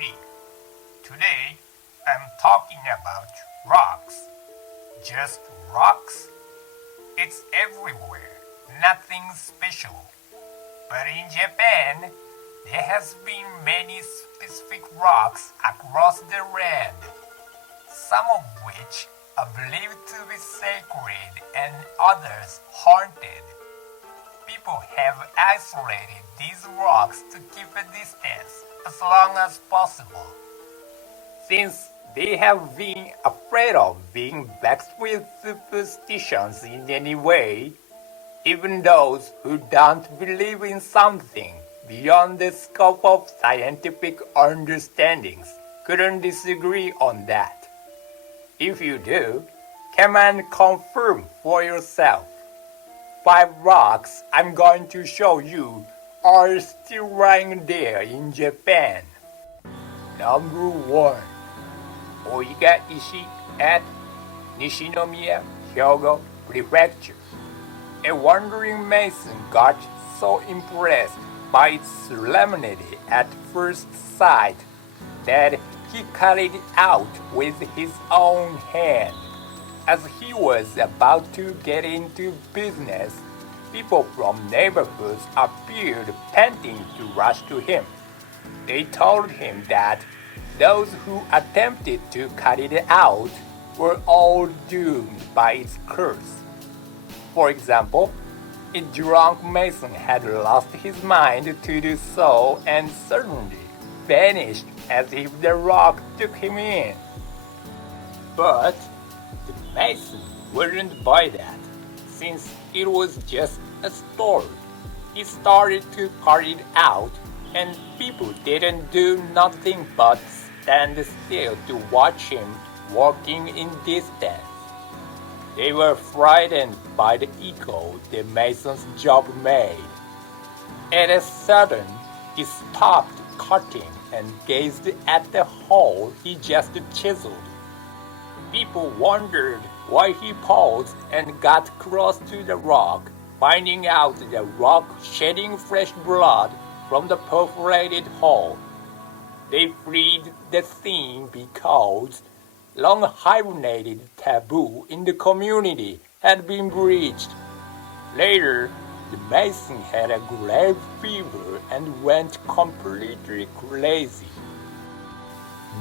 beauty. Today I'm talking about rocks. Just rocks? It's everywhere, nothing special. But in Japan, there has been many specific rocks across the land, some of which are believed to be sacred and others haunted. People have isolated these rocks to keep a distance as long as possible, since they have been afraid of being vexed with superstitions in any way. Even those who don't believe in something beyond the scope of scientific understandings couldn't disagree on that. If you do, come and confirm for yourself. 5 rocks I'm going to show you are still lying there in Japan. Number 1. Oiga Ishi at Nishinomiya, Hyogo Prefecture. A wandering mason got so impressed by its solemnity at first sight that he cut it out with his own hand. As he was about to get into business, people from neighborhoods appeared panting to rush to him. They told him that those who attempted to cut it out were all doomed by its curse. For example, a drunk mason had lost his mind to do so and suddenly vanished as if the rock took him in. But the mason wouldn't buy that, since it was just a story. He started to cut it out, and people didn't do nothing but stand still to watch him walking in distance. They were frightened by the echo the mason's job made. At a sudden, he stopped cutting and gazed at the hole he just chiseled. People wondered why he paused and got close to the rock, finding out the rock shedding fresh blood from the perforated hole. They fled the scene because long hibernated taboo in the community had been breached. Later, the mason had a grave fever and went completely crazy.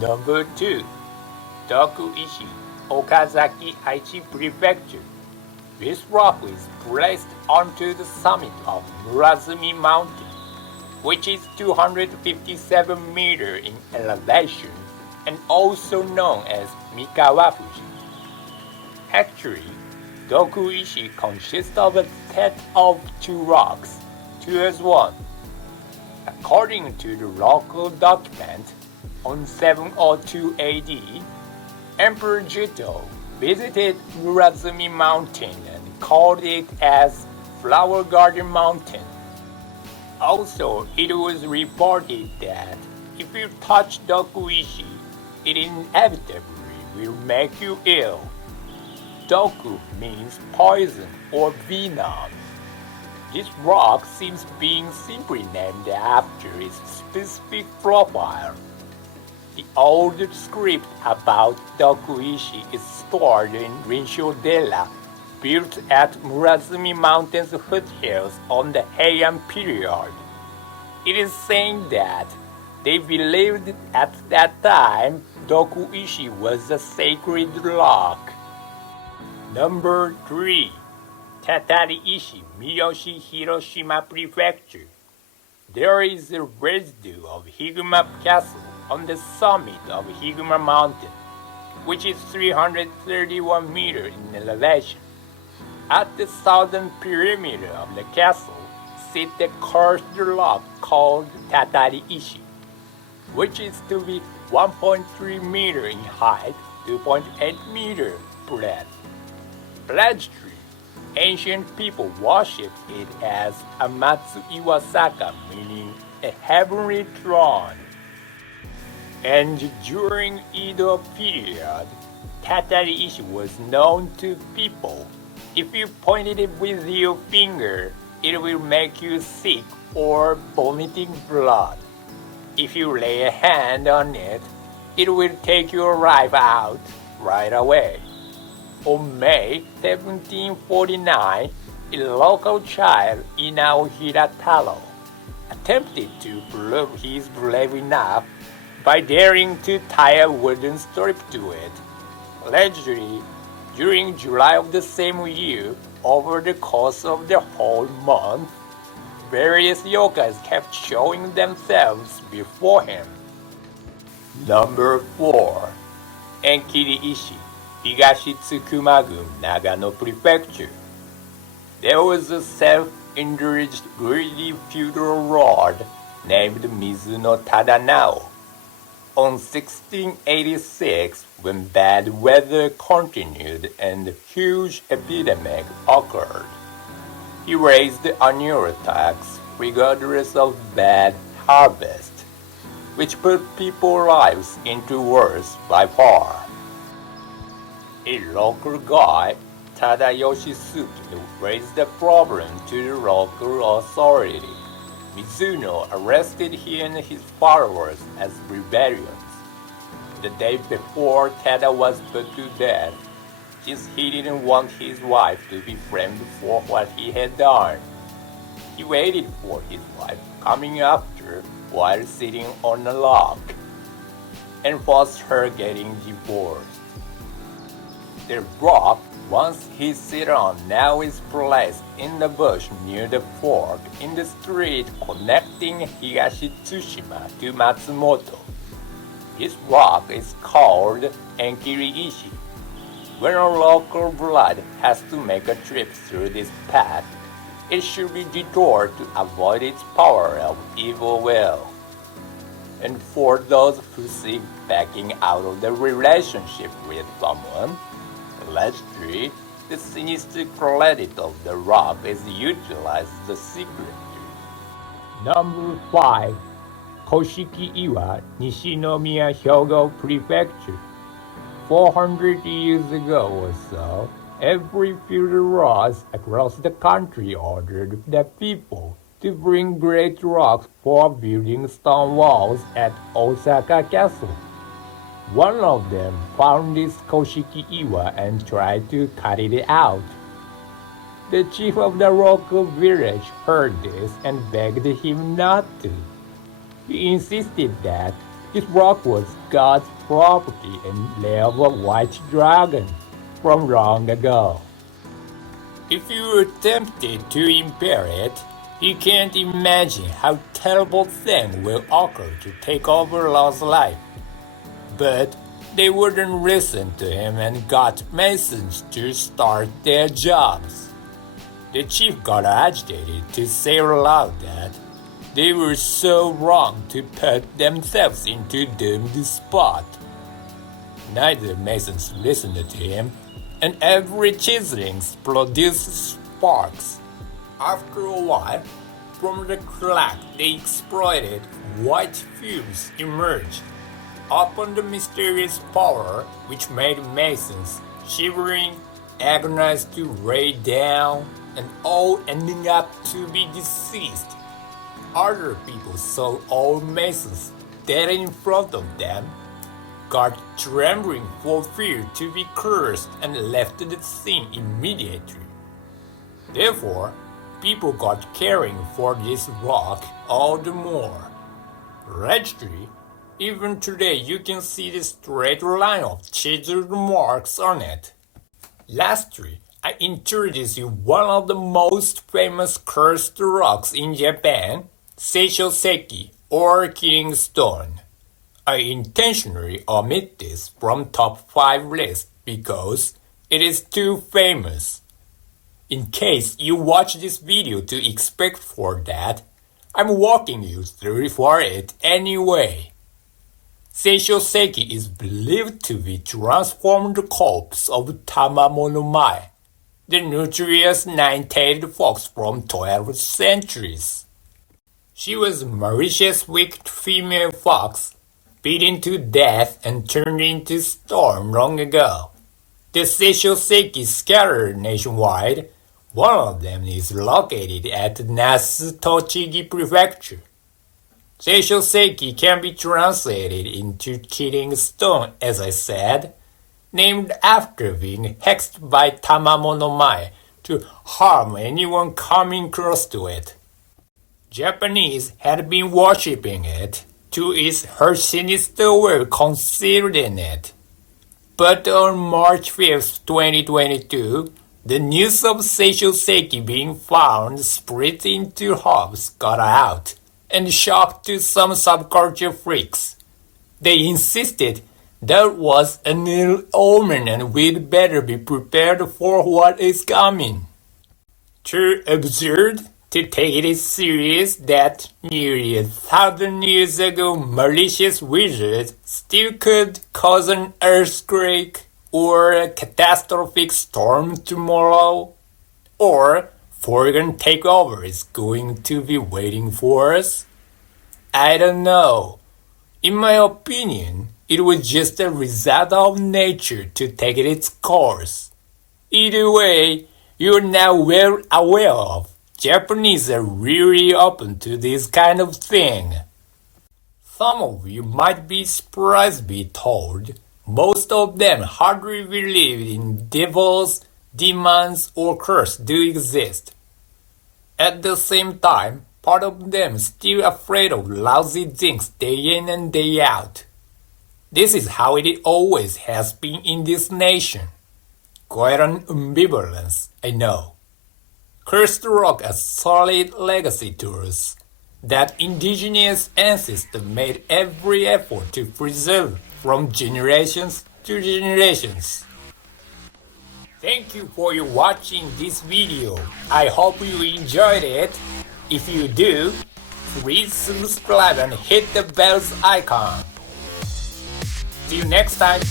Number 2. Tokuishi, Okazaki Aichi Prefecture. This rock is placed onto the summit of Murazumi Mountain, which is 257 meters in elevation and also known as Mikawa Fuji. Actually, Tokuishi consists of a set of 2 rocks, 2 as 1. According to the local document, on 702 AD, Emperor Jito visited Murazumi Mountain and called it as Flower Garden Mountain. Also, it was reported that if you touch Tokuishi, it inevitably will make you ill. Toku means poison or venom. This rock seems being simply named after its specific profile. The old script about Tokuishi is stored in Rinsho-dera, built at Murazumi Mountain's foothills on the Heian period. It is saying that they believed at that time Tokuishi was a sacred rock. Number 3. Tatari-ishi, Miyoshi, Hiroshima Prefecture. There is a residue of Higuma Castle on the summit of Higuma Mountain, which is 331 meters in elevation. At the southern perimeter of the castle sits the cursed rock called Tatari-ishi, which is to be 1.3 meters in height, 2.8 meters breadth. Allegedly, ancient people worshipped it as Amatsu Iwasaka, meaning a heavenly throne. And during Edo period, Tatari-ishi was known to people. If you pointed it with your finger, it will make you sick or vomiting blood. If you lay a hand on it, it will take your life out right away. On May 1749, a local child in Aohira Taro attempted to prove he's brave enough by daring to tie a wooden strip to it. Allegedly, during July of the same year, over the course of the whole month, various yokais kept showing themselves before him. Number 4. Enkiri-ishi, Higashi-Tsukuma-gun, Nagano Prefecture. There was a self-indulged greedy feudal lord named Mizuno Tadanao. On 1686, when bad weather continued and a huge epidemic occurred, he raised the annual tax regardless of bad harvest, which put people's lives into worse by far. A local guy, Tadayoshi Suki, raised the problem to the local authority. Mizuno arrested he and his followers as rebellions. The day before Tada was put to death, since he didn't want his wife to be framed for what he had done, he waited for his wife coming after while sitting on a log, and forced her getting divorced. The rock once he sit on now is placed in the bush near the fork in the street connecting Higashi-Tsushima to Matsumoto. This rock is called Enkiri-ishi. When a local blood has to make a trip through this path, it should be detoured to avoid its power of evil will. And for those who seek backing out of the relationship with someone, allegedly, the sinister quality of the rock is utilized secretly. Number 5. Koshiki-iwa, Nishinomiya Hyogo Prefecture. 400 years ago or so, every feudal lord across the country ordered the people to bring great rocks for building stone walls at Osaka Castle. One of them found this Koshiki-iwa and tried to cut it out. The chief of the local village heard this and begged him not to. He insisted that this rock was God's property and lay of a white dragon from long ago. If you attempted to impair it, you can't imagine how terrible thing will occur to take over Law's life. But they wouldn't listen to him and got masons to start their jobs. The chief got agitated to say aloud that they were so wrong to put themselves into doomed spot. Neither masons listened to him, and every chiseling produced sparks. After a while, from the crack they exploited, white fumes emerged. Upon the mysterious power which made masons shivering, agonized to lay down, and all ending up to be deceased. Other people saw old masons dead in front of them, got trembling for fear to be cursed, and left the scene immediately. Therefore, people got caring for this rock all the more. Allegedly, even today you can see the straight line of chiseled marks on it. Lastly, I introduce you one of the most famous cursed rocks in Japan, sessho-seki, or killing stone. I intentionally omit this from top 5 list because it is too famous. In case you watch this video to expect for that, I'm walking you through for it anyway. Sessho-seki is believed to be transformed corpse of Tamamonomae, the notorious nine-tailed fox from 12th centuries. She was a malicious wicked female fox, beaten to death and turned into stone long ago. The sessho-seki scattered nationwide. One of them is located at Nasu, Tochigi Prefecture. Sessho-seki can be translated into killing stone, as I said, named after being hexed by Tamamonomae to harm anyone coming close to it. Japanese had been worshipping it to its her sinister way concealing it. But on March 5th, 2022, the news of sessho-seki being found split into halves got out and shocked to some subculture freaks. They insisted that was an ill omen and we'd better be prepared for what is coming. Too absurd to take it serious that nearly 1,000 years ago malicious wizards still could cause an earthquake or a catastrophic storm tomorrow? Or foreign takeover is going to be waiting for us? I don't know. In my opinion, it was just a result of nature to take its course. Either way, you're now well aware of. Japanese are really open to this kind of thing. Some of you might be surprised to be told most of them hardly believe in devils, demons, or curses do exist. At the same time, part of them is still afraid of lousy things day in and day out. This is how it always has been in this nation. Quite an ambivalence, I know. Cursed rock a solid legacy to us that indigenous ancestors made every effort to preserve from generations to generations. Thank you for watching this video. I hope you enjoyed it. If you do, please subscribe and hit the bell icon. See you next time.